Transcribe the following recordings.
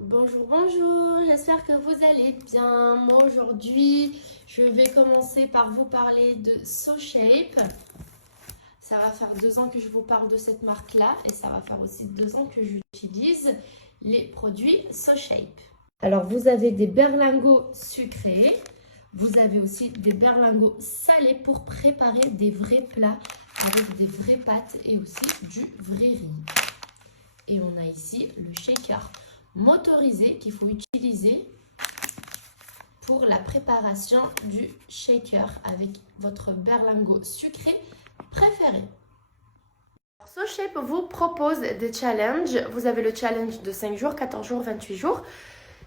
Bonjour, bonjour, j'espère que vous allez bien. Moi aujourd'hui, je vais commencer par vous parler de SoShape. Ça va faire 2 ans que je vous parle de cette marque-là et ça va faire aussi 2 ans que j'utilise les produits SoShape. Alors vous avez des berlingots sucrés, vous avez aussi des berlingots salés pour préparer des vrais plats avec des vraies pâtes et aussi du vrai riz. Et on a ici le shaker motorisé qu'il faut utiliser pour la préparation du shaker avec votre berlingot sucré préféré. SoShape vous propose des challenges. Vous avez le challenge de 5 jours, 14 jours, 28 jours.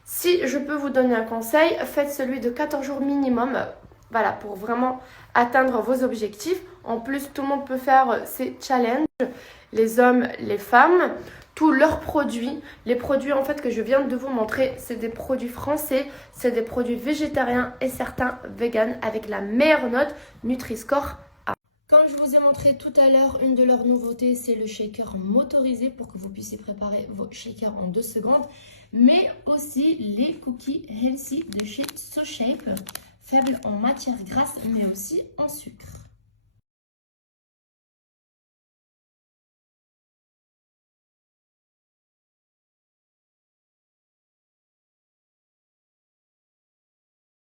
Si je peux vous donner un conseil, faites celui de 14 jours minimum. Voilà, pour vraiment atteindre vos objectifs. En plus, tout le monde peut faire ces challenges. Les hommes, les femmes. Tous leurs produits, les produits en fait que je viens de vous montrer, c'est des produits français, c'est des produits végétariens et certains vegan avec la meilleure note Nutri-Score A. Comme je vous ai montré tout à l'heure, une de leurs nouveautés, c'est le shaker motorisé pour que vous puissiez préparer vos shakers en 2 secondes, mais aussi les cookies healthy de chez SoShape, faibles en matière grasse mais aussi en sucre.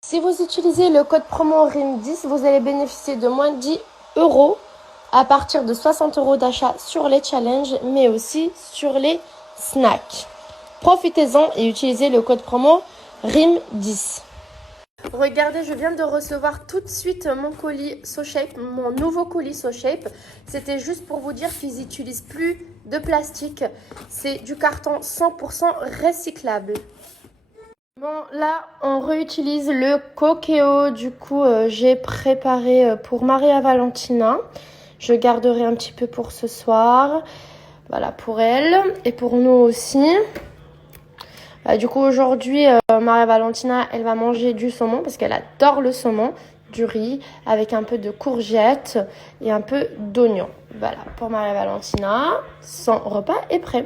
Si vous utilisez le code promo RIM10, vous allez bénéficier de moins 10 euros à partir de 60 euros d'achat sur les challenges, mais aussi sur les snacks. Profitez-en et utilisez le code promo RIM10. Regardez, je viens de recevoir tout de suite mon colis SoShape, mon nouveau colis SoShape. C'était juste pour vous dire qu'ils n'utilisent plus de plastique. C'est du carton 100% recyclable. Bon, là, on réutilise le Cookéo. Du coup, j'ai préparé pour Maria Valentina. Je garderai un petit peu pour ce soir. Voilà, pour elle et pour nous aussi. Du coup, aujourd'hui, Maria Valentina, elle va manger du saumon parce qu'elle adore le saumon, du riz avec un peu de courgettes et un peu d'oignon. Voilà, pour Maria Valentina, son repas est prêt.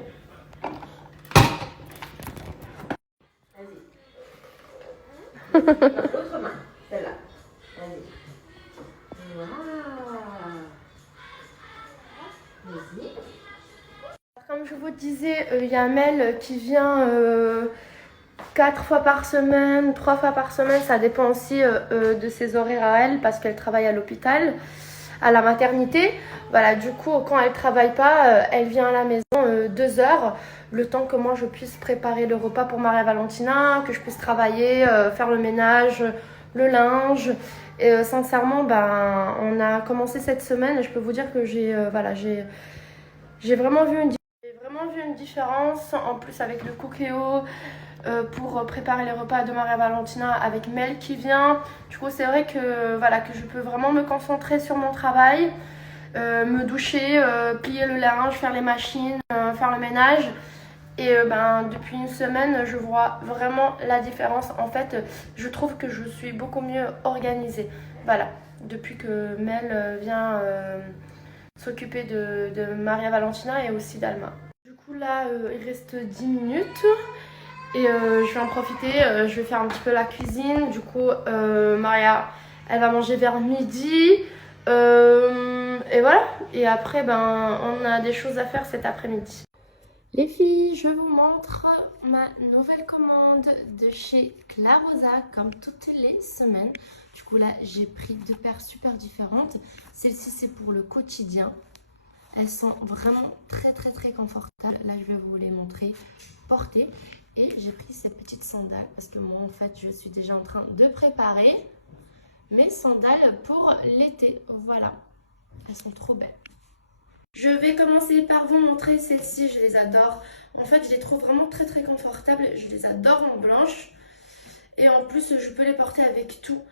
L'autre main, celle-là. Vas-y. Vas-y. Comme je vous disais, il y a Mel qui vient 4 fois par semaine, 3 fois par semaine. Ça dépend aussi de ses horaires à elle parce qu'elle travaille à l'hôpital, à la maternité. Voilà, du coup, quand elle travaille pas, elle vient à la maison 2 heures, le temps que moi je puisse préparer le repas pour Maria Valentina, que je puisse travailler, faire le ménage, le linge. Et sincèrement, on a commencé cette semaine et je peux vous dire que j'ai vraiment vu une différence. En plus, avec le Cookéo, pour préparer les repas de Maria Valentina avec Mel qui vient. Du coup, c'est vrai que, que je peux vraiment me concentrer sur mon travail, me doucher, plier le linge, faire les machines, faire le ménage. Et depuis une semaine, je vois vraiment la différence. En fait, je trouve que je suis beaucoup mieux organisée. Voilà, depuis que Mel vient s'occuper de Maria Valentina et aussi d'Alma. Du coup, là, il reste 10 minutes. Et je vais en profiter, je vais faire un petit peu la cuisine. Du coup, Maria, elle va manger vers midi. Et voilà. Et après, on a des choses à faire cet après-midi. Les filles, je vous montre ma nouvelle commande de chez Clarosa, comme toutes les semaines. Du coup, là, j'ai pris 2 paires super différentes. Celle-ci, c'est pour le quotidien. Elles sont vraiment très, très, très confortables. Là, je vais vous les montrer portées. Et j'ai pris ces petites sandales parce que moi, en fait, je suis déjà en train de préparer mes sandales pour l'été. Voilà, elles sont trop belles. Je vais commencer par vous montrer celles-ci, je les adore. En fait, je les trouve vraiment très très confortables. Je les adore en blanche. Et en plus, je peux les porter avec tout.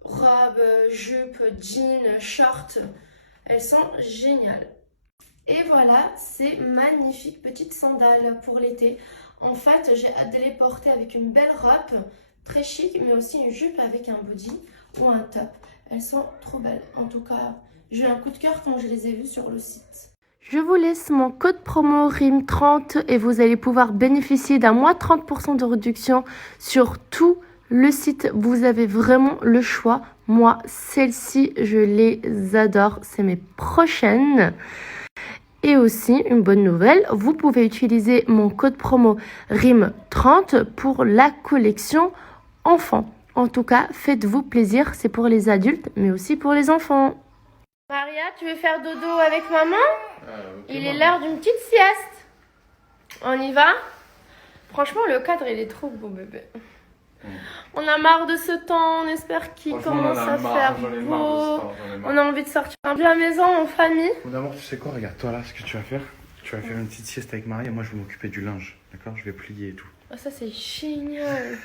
Robe, jupe, jean, short. Elles sont géniales. Et voilà, ces magnifiques petites sandales pour l'été. En fait, j'ai hâte de les porter avec une belle robe, très chic, mais aussi une jupe avec un body ou un top. Elles sont trop belles. En tout cas, j'ai eu un coup de cœur quand je les ai vues sur le site. Je vous laisse mon code promo RIM30 et vous allez pouvoir bénéficier d'un mois 30% de réduction sur tout le site. Vous avez vraiment le choix. Moi, celles-ci, je les adore. C'est mes prochaines. Et aussi, une bonne nouvelle, vous pouvez utiliser mon code promo RIM30 pour la collection enfants. En tout cas, faites-vous plaisir. C'est pour les adultes, mais aussi pour les enfants. Maria, tu veux faire dodo avec maman? Il est l'heure d'une petite sieste. On y va? Franchement, le cadre, il est trop beau, bébé. On a marre de ce temps. On espère qu'il commence à faire beau. On a envie de sortir un peu de la maison en famille. D'abord, tu sais quoi? Regarde-toi là, ce que tu vas faire. Tu vas faire une petite sieste avec Marie et moi, je vais m'occuper du linge. D'accord? Je vais plier et tout. Oh, ça, c'est génial.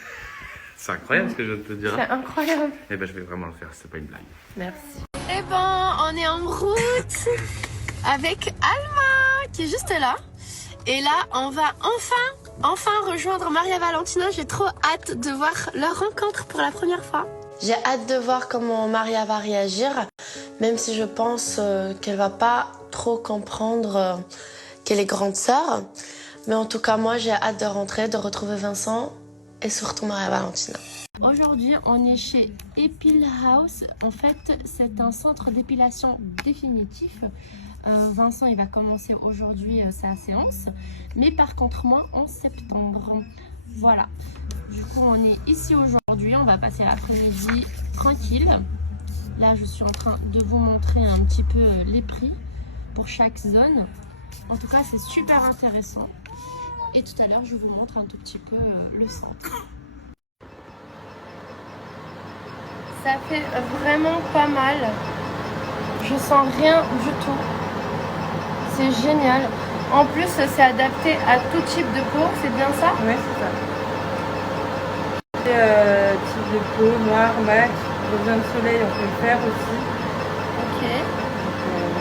C'est incroyable ce que je viens de te dire. C'est incroyable. Eh ben, je vais vraiment le faire, c'est pas une blague. Merci. Et bon, on est en route avec Alma qui est juste là. Et là, on va enfin rejoindre Maria Valentina. J'ai trop hâte de voir leur rencontre pour la première fois. J'ai hâte de voir comment Maria va réagir, même si je pense qu'elle va pas trop comprendre qu'elle est grande sœur. Mais en tout cas, moi, j'ai hâte de rentrer, de retrouver Vincent et surtout Maria Valentina. Aujourd'hui, on est chez Epil House. En fait, c'est un centre d'épilation définitif. Vincent, il va commencer aujourd'hui sa séance. Mais par contre, moi, en septembre. Voilà. Du coup, on est ici aujourd'hui. On va passer l'après-midi tranquille. Là, je suis en train de vous montrer un petit peu les prix pour chaque zone. En tout cas, c'est super intéressant. Et tout à l'heure, je vous montre un tout petit peu le centre. Ça fait vraiment pas mal. Je sens rien du tout. C'est génial. En plus, c'est adapté à tout type de peau. C'est bien ça? Oui, c'est ça. Type de peau, noir, mat, besoin de soleil, on peut le faire aussi. Ok.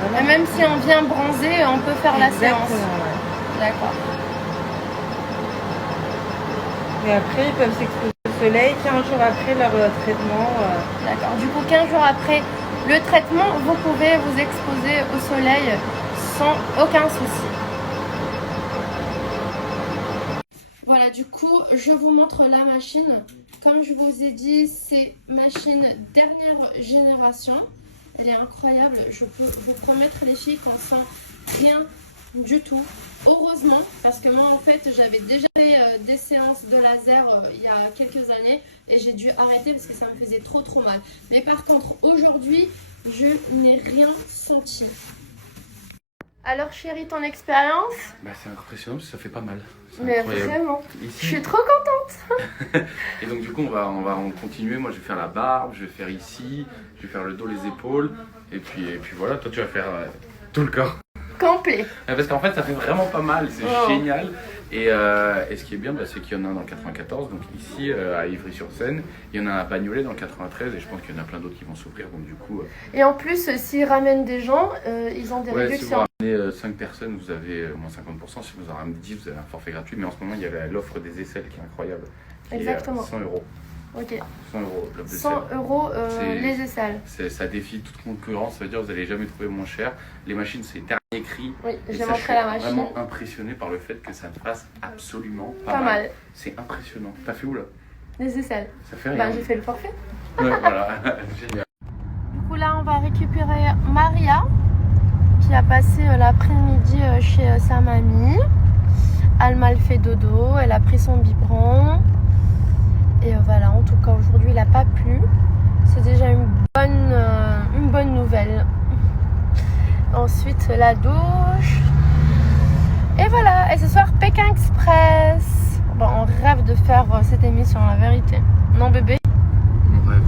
Donc, Et même si on vient bronzer, on peut faire la séance. Ouais. D'accord. Et après, ils peuvent s'exposer au soleil 15 jours après leur traitement. D'accord. Du coup, 15 jours après le traitement, vous pouvez vous exposer au soleil sans aucun souci. Voilà, du coup, je vous montre la machine. Comme je vous ai dit, c'est machine dernière génération. Elle est incroyable. Je peux vous promettre, les filles, qu'on sent rien du tout. Heureusement, parce que moi, en fait, j'avais déjà fait des séances de laser il y a quelques années et j'ai dû arrêter parce que ça me faisait trop mal. Mais par contre, aujourd'hui, je n'ai rien senti. Alors chérie, ton expérience? Bah, c'est impressionnant parce que ça fait pas mal. C'est Mais incroyable. vraiment, Ici. je suis trop contente. Et donc du coup on va en continuer. Moi je vais faire la barbe, je vais faire ici, je vais faire le dos, les épaules. Et puis voilà, toi tu vas faire tout le corps. Complet. Parce qu'en fait ça fait vraiment pas mal, c'est Oh. génial. Et ce qui est bien, c'est qu'il y en a un dans le 94, donc ici à Ivry-sur-Seine. Il y en a un à Bagnolet dans le 93 et je pense qu'il y en a plein d'autres qui vont s'ouvrir. Donc du coup... Et en plus, s'ils ramènent des gens, ils ont des Ouais, si vous réductions. ramenez 5 personnes, vous avez moins 50%. Si vous en ramenez 10, vous avez un forfait gratuit. Mais en ce moment, il y a l'offre des aisselles qui est incroyable. Qui Exactement. Est à 100 euros. Ok. 100 euros l'offre 100 d'aisselle. euros C'est- les aisselles. Ça défie toute concurrence. Ça veut dire que vous n'allez jamais trouver moins cher. Les machines, c'est dernier cri. Oui, Et j'ai ça, je montré suis la machine. vraiment impressionné par le fait que ça me fasse absolument Pas mal. C'est impressionnant. T'as fait où là? Les aisselles. Ça fait rien. Bah, j'ai fait le forfait. Ouais, voilà. Génial. Du coup, là, on va récupérer Maria, qui a passé l'après-midi chez sa mamie. Alma, elle fait dodo, elle a pris son biberon. Et voilà, en tout cas, aujourd'hui, il n'a pas plu. C'est déjà une bonne nouvelle. Ensuite, la douche. Et voilà, et ce soir, Pékin Express. Bon, on rêve de faire cette émission, la vérité. Non, bébé? Mon rêve.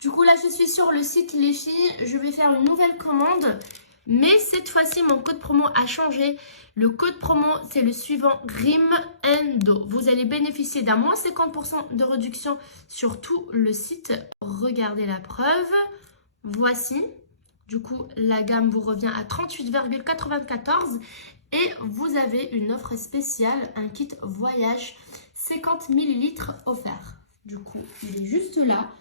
Du coup, là, je suis sur le site, les filles. Je vais faire une nouvelle commande. Mais cette fois-ci, mon code promo a changé. Le code promo, c'est le suivant, RIMENDO. Vous allez bénéficier d'un moins 50% de réduction sur tout le site. Regardez la preuve. Voici. Du coup, la gamme vous revient à 38,94 et vous avez une offre spéciale, un kit voyage 50 ml offert. Du coup, il est juste là.